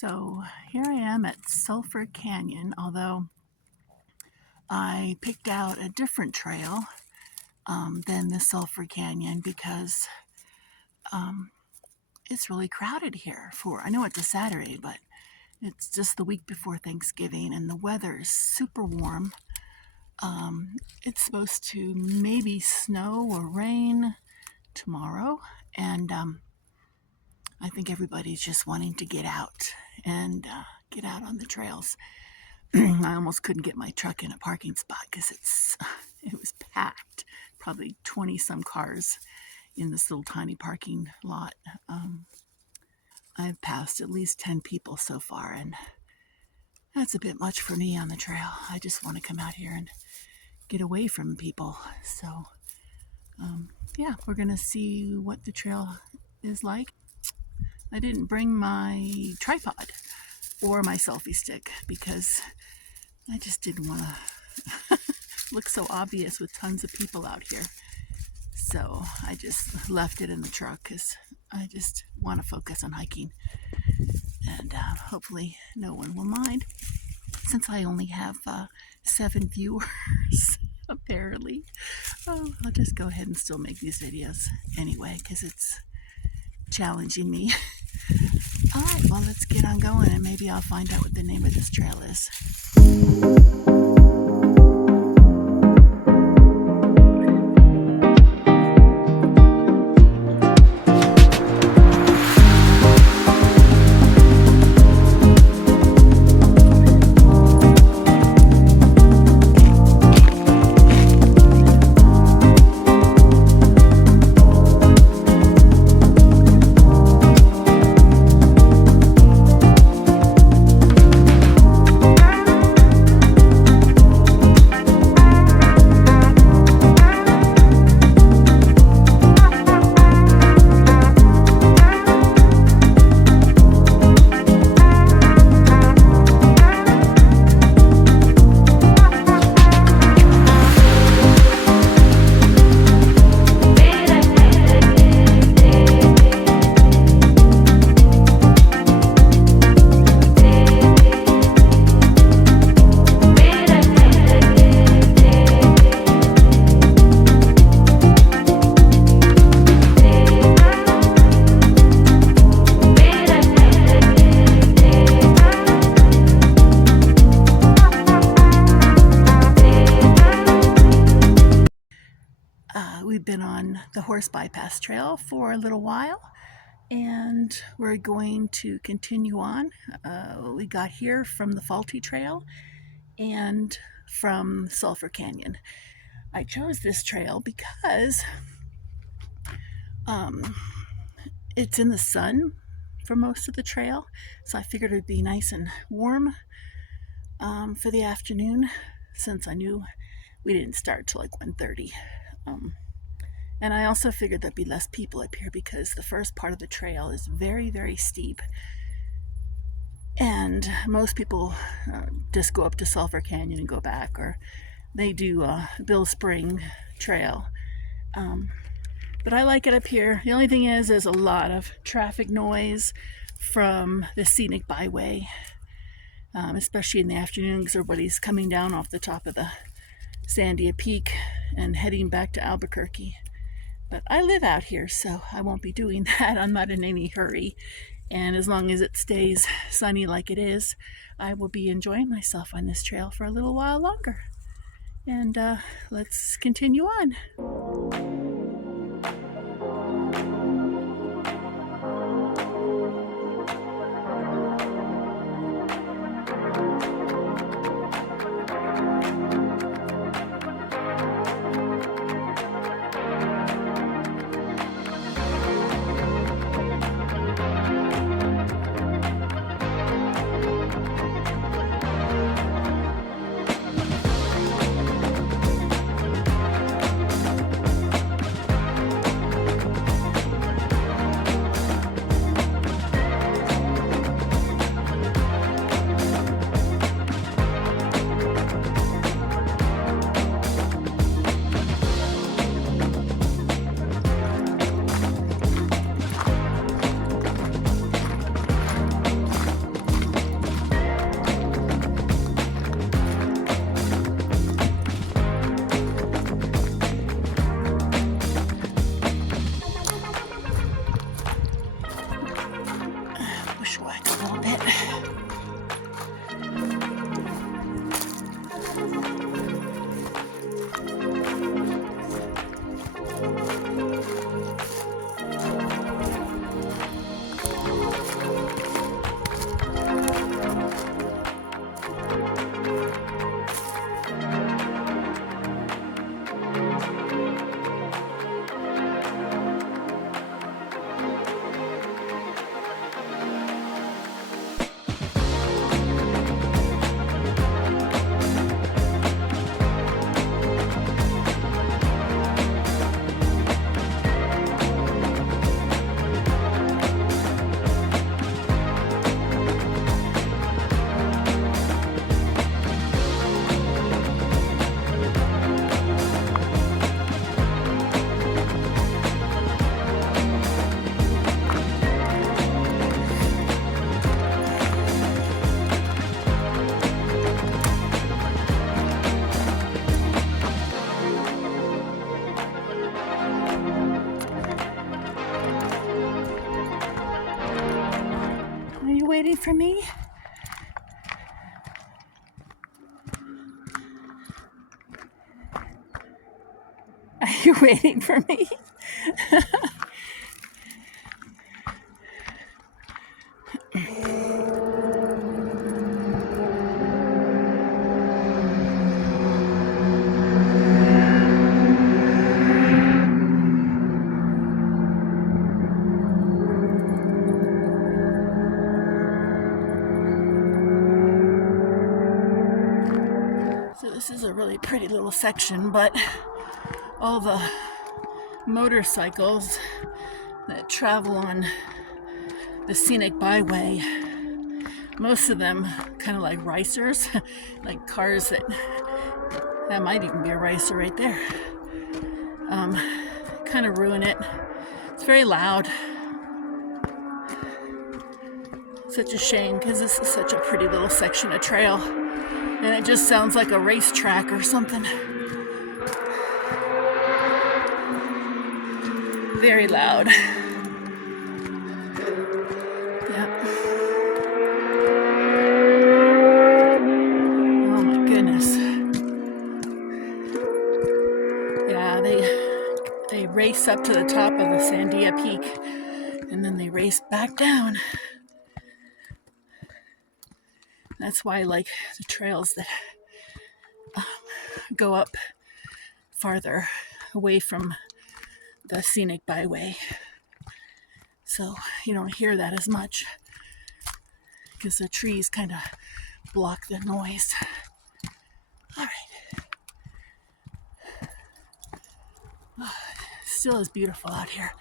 So here I am at Sulphur Canyon, although I picked out a different trail than the Sulphur Canyon because it's really crowded here. I know it's a Saturday, but it's just the week before Thanksgiving and the weather is super warm. It's supposed to maybe snow or rain tomorrow, and I think everybody's just wanting to get out and get out on the trails. I almost couldn't get my truck in a parking spot because it was packed, probably 20 some cars in this little tiny parking lot. I've passed at least 10 people so far, and that's a bit much for me on the trail. I just want to come out here and get away from people. So yeah, we're gonna see what the trail is like. I didn't bring my tripod or my selfie stick because I just didn't want to look so obvious with tons of people out here. So I just left it in the truck because I just want to focus on hiking, and hopefully no one will mind, since I only have 7 viewers apparently. I'll just go ahead and still make these videos anyway because it's challenging me. All right, well, let's get on going, and maybe I'll find out what the name of this trail is. We've been on the horse bypass trail for a little while, and we're going to continue on. We got here from the Faulty Trail and from Sulphur Canyon. I chose this trail because it's in the sun for most of the trail, so I figured it'd be nice and warm for the afternoon, since I knew we didn't start till like 1:30. And I also figured there'd be less people up here because the first part of the trail is very, very steep. And most people just go up to Sulphur Canyon and go back, or they do Bill Spring Trail. But I like it up here. The only thing is there's a lot of traffic noise from the Scenic Byway, especially in the afternoon because everybody's coming down off the top of the Sandia Peak and heading back to Albuquerque. But I live out here, so I won't be doing that. I'm not in any hurry. And as long as it stays sunny like it is, I will be enjoying myself on this trail for a little while longer. And let's continue on. bushwhack a little bit. Are you waiting for me? Are you waiting for me? So this is a really pretty little section, but all the motorcycles that travel on the Scenic Byway, most of them kind of like racers, like cars that might even be a racer right there, kind of ruin it. It's very loud. Such a shame, because this is such a pretty little section of trail, and it just sounds like a racetrack or something. Very loud. Yep. Oh my goodness. Yeah, they race up to the top of the Sandia Peak, and then they race back down. That's why I like the trails that go up farther away from the Scenic Byway. So you don't hear that as much because the trees kind of block the noise. All right. Oh, still is beautiful out here.